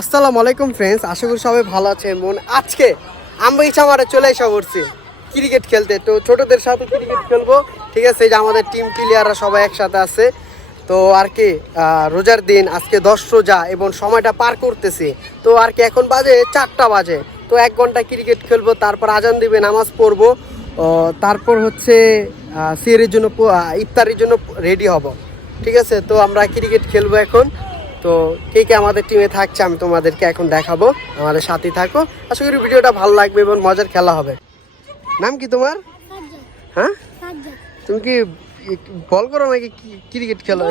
আসসালামু আলাইকুম ফ্রেন্ডস, আশা করি সবাই ভালো আছেন। আজকে আমরা ইচ্ছা মাঠে চলে এসে পড়ছি ক্রিকেট খেলতে। তো ছোটদের সাথে ক্রিকেট খেলবো, ঠিক আছে। এই যে আমাদের টিম প্লেয়াররা সবাই একসাথে আছে। তো আর কি রোজার দিন, আজকে 10 রোজা এবং সময়টা পার করতেছি। তো আর কি এখন বাজে 4টা বাজে। তো 1 ঘন্টা ক্রিকেট খেলবো, তারপর আজান দিবে, নামাজ পড়বো, তারপর হচ্ছে সিহরির জন্য ইফতারির জন্য রেডি হব, ঠিক আছে। তো আমরা ক্রিকেট খেলবো এখন। তো কে কে আমাদের টিমে থাকছে আমি তোমাদেরকে এখন দেখাবো, আমাদের সাথে থাকো। আশা করি ভিডিওটা ভালো লাগবে এবং মজার খেলা হবে। নাম কি তোমার? হ্যাঁ, তুমি কি বল করো নাকি ক্রিকেট খেলো?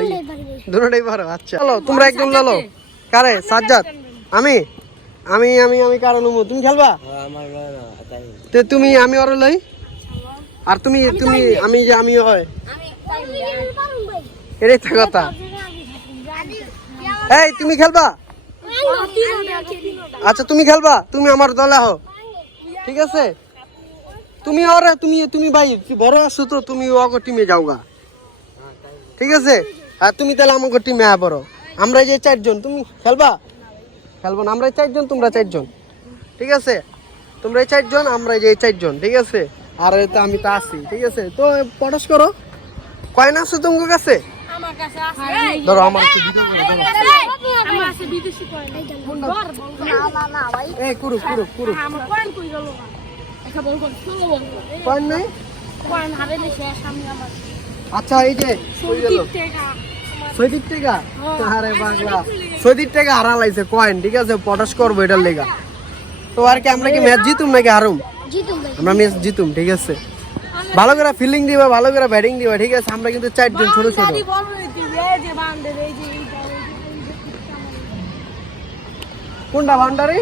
দুটোটাই পারো, আচ্ছা। চলো তোমরা একজন লালো। কারে? সাজ্জাদ। আমি আমি আমি আমি কারণ তুমি খেলবা? তো তুমি আমি ওর লই, আর তুমি তুমি আমি যে আমি হয়, এটাই তো কথা। এই তুমি খেলবা? আচ্ছা তুমি খেলবা, তুমি আমার দলে হও, ঠিক আছে। তুমি ওরে তুমি তুমি ভাই বড় আছো তো, তুমি ওকে টিমে যাওগা, ঠিক আছে। আর তুমি তাহলে আমাকে টিমে বড়। আমরা যে 4 জন, তুমি খেলবা? খেলবো না, আমরা 4 জন, তোমরা 4 জন, ঠিক আছে। তোমরা 4 জন, আমরা যে 4 জন, ঠিক আছে। আর তো আমি তো আছি, ঠিক আছে। তো পটাশ করো, কয়েন আছে তোমার কাছে? ধরো আমার একটু ভিডিও করে ধরো। আমার আছে বিদেশি কয়েন। এই কুরু কুরু কুরু আমার কয়েন কই গেল? একটা বল বল কয়েন নাই, কয়েন হারাইলে শেষ আমি আমার। আচ্ছা এই যে কই গেল? 60 টাকা। আরে পাগলা, 60 টাকা হারালাইছে কয়েন, ঠিক আছে। পটাশ করবো এটার লেগা। তো আর কি আমরা কি ম্যাচ জিতুম নাকি হারুম? জিতুম ভাই, আমরা ম্যাচ জিতুম, ঠিক আছে। ভালো করে ফিল্ডিং দিবা, ভালো করে ব্যাটিং দিবা, ঠিক আছে। আমরা কিন্তু 4 জন ছোট ছোট। কোনটা বাউন্ডারি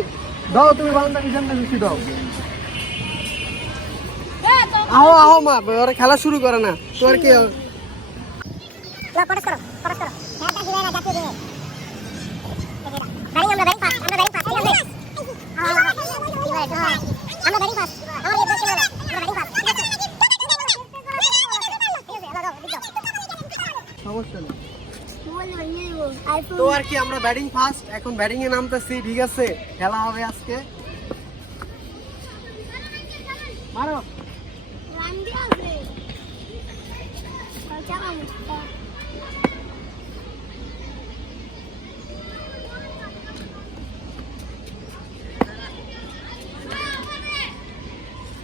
দাও? তুমি বাউন্ডারি সামনে বেশি দাও। আহো আহো মা, ওরা খেলা শুরু করে না তো আর কি। তো আর কি আমরা ব্যাটিং ফার্স্ট, এখন ব্যাটিং এ নামতেছি, ঠিক আছে। খেলা হবে আজকে। মারো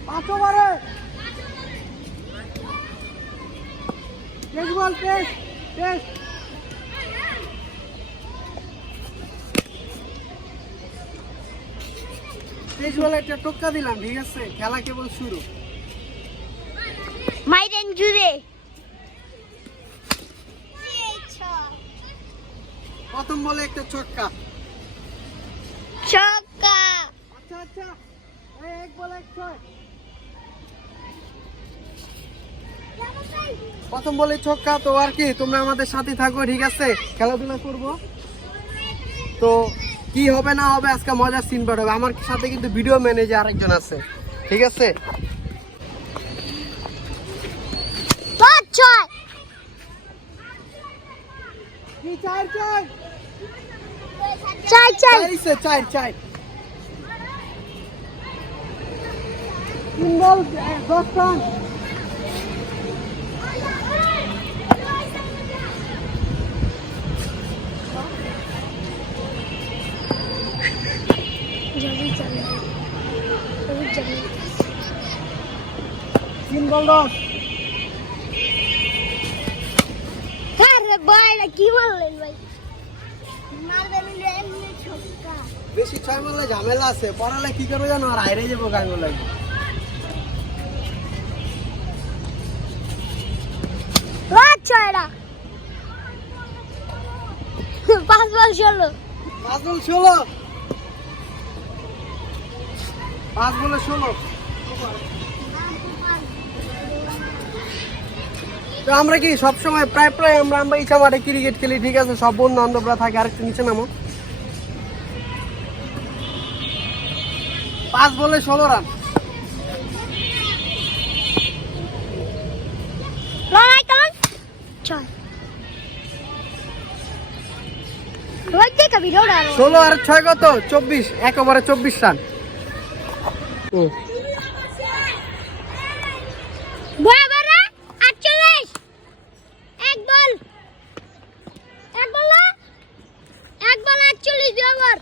পাঁচো মারে, test ball, test test. Test বলে একটা টোক্কা দিলাম, ঠিক আছে। খেলা কেবল শুরু। মাইরেন জুড়ে প্রথম বলে একটা ছক্কা। ছক্কা। আচ্ছা আচ্ছা, এই এক বলে এক ছয়। প্রথম বলে ছক্কা। তো আর কি তোমরা আমাদের সাথে থাকো, ঠিক আছে। খেলাধুলা করব। তো কি হবে না হবে আজকে মজার সিন বের হবে। আমার সাথে কিন্তু ভিডিও ম্যানেজার আরেকজন আছে, ঠিক আছে। কি বললেন ভাই? বেশি ছয় মারলে ঝামেলা আছে, পড়ালে কি করবো জানো, আর হাইরে যাবো গাঙ্গো লাগে। পাঁচ বল 16। 5 বল 16। 5 বলে 16। তো আমরা কি সবসময় প্রায় প্রায় আমরা ইচ্ছা মাঠে ক্রিকেট খেলি, ঠিক আছে। সব বন্ধু বান্ধবরা থাকে। আরেকটু নিচে নামো। 5 বলে 16 রান। ছয়। রোজ একটা ভিডিও ডালো 16 আর 6 কত 24 এক ওভারে 24 রান বরাবর 48 এক বল না এক বল 48 দুই ওভার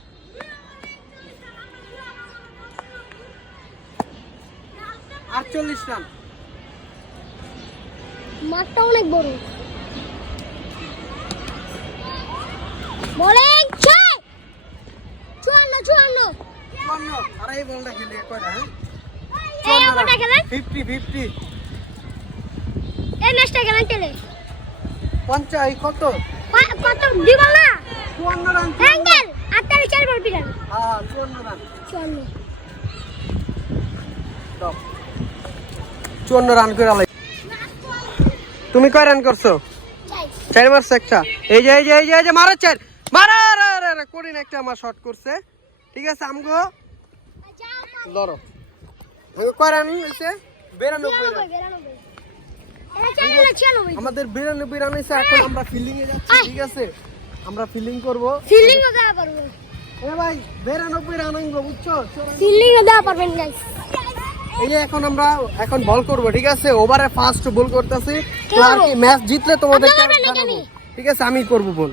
আটচল্লিশ রান মাঠটা অনেক বড় বোলিং 54 আর এই বলটা খেলে কয়টা হ্যাঁ এই ওভারটা খেলেন 50 এই ম্যাচটা খেলেন চলে 50 কত কত দুই বল না 54 রান অ্যাঙ্গেল 48 বল পিটান হ্যাঁ 54 রান 54 রান করে আলাই তুমি কয় রান করছো 4 মারছ একটা এই যে মারো 4 মারো রে করিন একটা আমার শট করছে ঠিক আছে আমগো লড়ো আমগো কয় রান হইছে 92 রান আমাদের 92 রান হইছে এখন আমরা ফিল্ডিং এ যাচ্ছি ঠিক আছে আমরা ফিল্ডিং করব ফিল্ডিং এ দেওয়া পারবো এ ভাই 92 রান আনবো বুঝছো ফিল্ডিং এ দেওয়া পারবেন গাইস এই যে এখন বল করব ঠিক আছে ওভারে ফার্স্ট বল করতেছি তো আর কি ম্যাচ জিতলে তোমাদের জানাবো ঠিক আছে আমি করব বল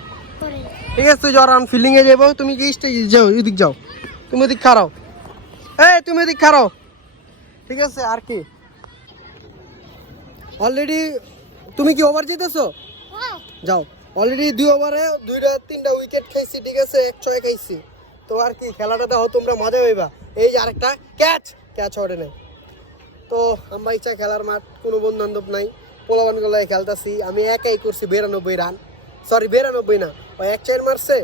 ঠিক আছে তুই যখন ফিল্ডিং এ যাবো তুমি কি স্টেজে যাও এদিক যাও তুমি এদিক খাড়াও তুমি এদিক খাড়াও ঠিক আছে আর কি অলরেডি তুমি কি ওভার জিতেছো যাও অলরেডি 2 ওভারে 2-3টা উইকেট খাইছি ঠিক আছে 1-6 খাইছি তো আর কি খেলাটা দাও তোমরা মজা পাইবা এই যে আরেকটা ক্যাচ ওঠে নাই তো আমরা ইচ্ছা খেলার মাঠ কোনো বন্ধু বান্ধব নাই পোলাবান গলায় খেলতেছি আমি একাই করছি 92 রান সরি 92 না ওই 1-4 মারছে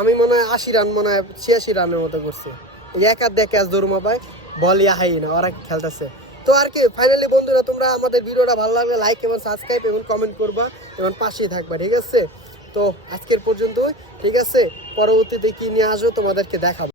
আমি মনে হয় 80 রান মনে হয় 86 রানের মতো করছি এই এক হাত দিয়ে ক্যাচ ধরুমা পায় বলই আহাই না ওরা খেলতেছে তো আর কি ফাইনালি বন্ধুরা তোমরা আমাদের ভিডিওটা ভালো লাগলে লাইক এবং সাবস্ক্রাইব এবং কমেন্ট করবা এবং পাশেই থাকবা ঠিক আছে তো আজকের পর্যন্ত ঠিক আছে পরবর্তীতে কি নিয়ে আসবো তোমাদেরকে দেখাবো।